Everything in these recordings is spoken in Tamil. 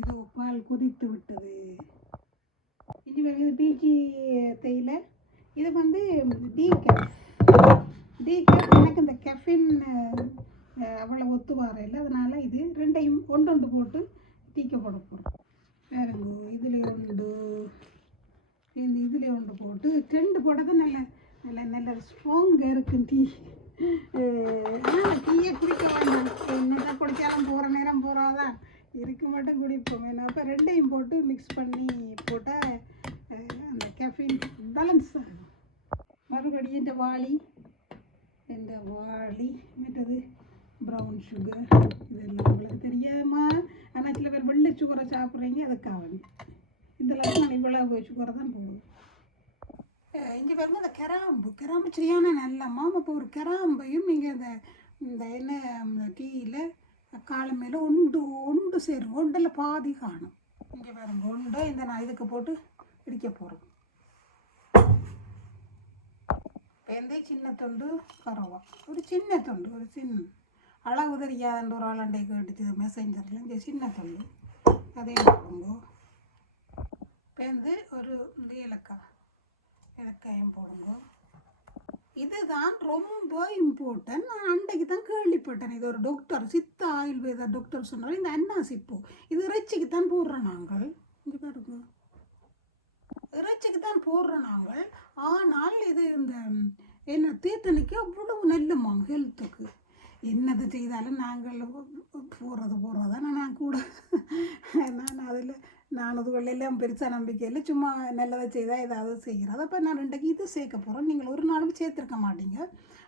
இது பால் கொதித்து விட்டது. இஞ்சி வருகிறது பிஜி தேயிலை. இது வந்து டீகேஃப். எனக்கு இந்த கெஃபின் அவ்வளோ ஒத்து வர இல்லை, அதனால் இது ரெண்டையும் ஒன்று போட்டு டீக்க போட போகிறோம். வேறுங்க இதில் உண்டு, இந்த இதில் ஒன்று போட்டு 2 போட்டது நல்ல ஸ்ட்ராங்காக இருக்கும் டீ. டீயை குடிக்க வேண்டாம், என்னதான் குடித்தாலும் போகிற நேரம் போகிறாதான் இருக்க மட்டும் குடிப்போம். ஏன்னா அப்போ ரெண்டையும் போட்டு மிக்ஸ் பண்ணி போட்டால் அந்த கேஃபின் பேலன்ஸ் ஆகும். மறுபடியும் இந்த வாளி மற்றது ப்ரௌன் சுகர், இதெல்லாம் உங்களுக்கு தெரியாமா? ஆனால் சில பேர் வெள்ளை சுகரை சாப்பிட்றீங்க, அதுக்காக இந்த அளவுக்கு நான் இவ்வளோ சுகரை தான் போடுவேன். இங்கே பாருங்கள், அந்த கிராம்பு சரியான நல்லம்மா. இப்போ ஒரு கிராம்பையும் நீங்கள் இந்த என்ன டீயில் காலை மேலே ஒன்று சேரும், ஒன்றில் பாதி காணும். இங்கே பாருங்க ஒன்றை இந்த நான் இதுக்கு போட்டு இடிக்க போகிறோம். வெந்தய சின்ன தொண்டு கரவா, ஒரு சின்ன தொண்டு, ஒரு சின்ன அளவு தெரியாத ஒரு ஆளாண்டை கேட்டுச்சு மெசேஞ்சரில். இங்கே சின்ன தொண்டு அதையும் போடுங்க. பேருந்து ஒரு இலக்காயம் போடுங்க. இதுதான் ரொம்ப இம்பார்ட்டன்ட். நான் அன்றைக்கு தான் கேள்விப்பட்டேன், இது ஒரு டாக்டர், சித்த ஆயுர்வேத டாக்டர் சொன்னார், இந்த அன்னாசிப்பூ இது இறைச்சிக்கு தான் போடுறோம் நாங்கள். இங்கே பாருங்க, இறைச்சிக்கு தான் போடுறோம் நாங்கள். ஆனால் இது இந்த என்ன தீர்த்தனைக்கு அவ்வளவு நல்லம்மாம் ஹெல்த்துக்கு. என்னது செய்தாலும் நாங்கள் போடுறதான். நான் கூட நான் அதுகளெல்லாம் பெருசாக நம்பிக்கை இல்லை, சும்மா நல்லதை செய்தால் ஏதாவது செய்கிறது. அப்போ நான் இன்றைக்கு இது சேர்க்க போகிறோம். நீங்கள் ஒரு நாளும் சேர்த்துருக்க மாட்டீங்க.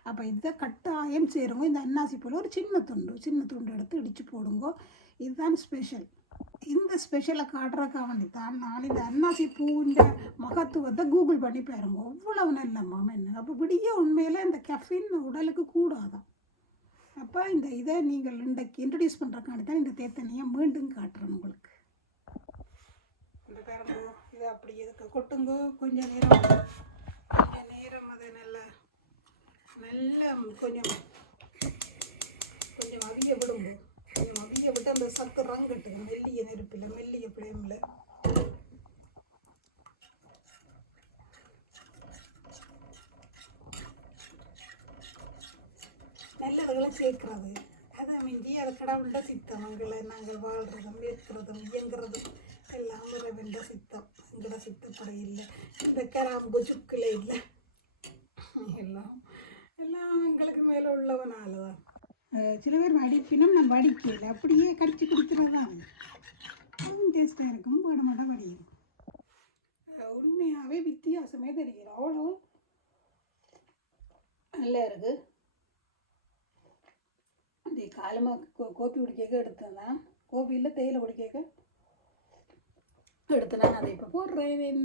அப்போ இதை கட்டாயம் சேருங்க. இந்த அன்னாசி போல் ஒரு சின்ன துண்டு எடுத்து இடித்து போடுங்க. இதுதான் ஸ்பெஷல். இந்த ஸ்பெஷலை காட்டுறதுக்காக வேண்டி தான் நான் இந்த அன்னாசி பூண்ட மகத்துவத்தை கூகுள் பண்ணி பாருங்க. அவ்வளவு நல்லம்மா என்ன. அப்போ விடிய உண்மையில் இந்த கெஃபின் உடலுக்கு கூடாதான். அப்போ இதை நீங்கள் இன்றைக்கு இன்ட்ரடியூஸ் பண்ணுறக்காண்டி தான் இந்த தேத்தனியை மீண்டும் காட்டுறேன் உங்களுக்கு. இந்த பாருங்க, இதை அப்படி இதுக்கு கொட்டுங்க. கொஞ்சம் நேரம் அது நல்ல கொஞ்சம் அவிய விடுங்க. கொஞ்சம் அவிய விட்டு அந்த சத்து ரங்கட்டுங்க. மெல்லிய நெருப்பில், மெல்லிய ஃப்ளேமில். நல்லதுகளை சேர்க்கிறது அதை மிஞ்சி அதை கடவுள்கிட்ட சித்தம். நாங்கள் வாழ்கிறதும் இருக்கிறதும் இயங்குறதும் எல்லாம் இறைவன்ட சித்தம். எங்களோட சித்தப்படை இல்லை, இந்த கராம்பு சுக்கில் இல்லை, எல்லாம் எங்களுக்கு மேலே உள்ளவனால தான். சில பேர் வடிப்பினும் நான் வடிக்கல, அப்படியே கடிச்சு குடிக்கிறது தான். அதுவும் டேஸ்ட்டாக இருக்கும், போட மாட்டா வடியும். உண்மையாகவே வித்தியாசமே தெரியும், அவ்வளோ நல்லா இருக்குது. இந்த காலமாக கோப்பி குடிக்க எடுத்தேன், கோப்பியில் தேயிலை குடிக்க எடுத்தேன். அதை இப்போ போடுறேன்.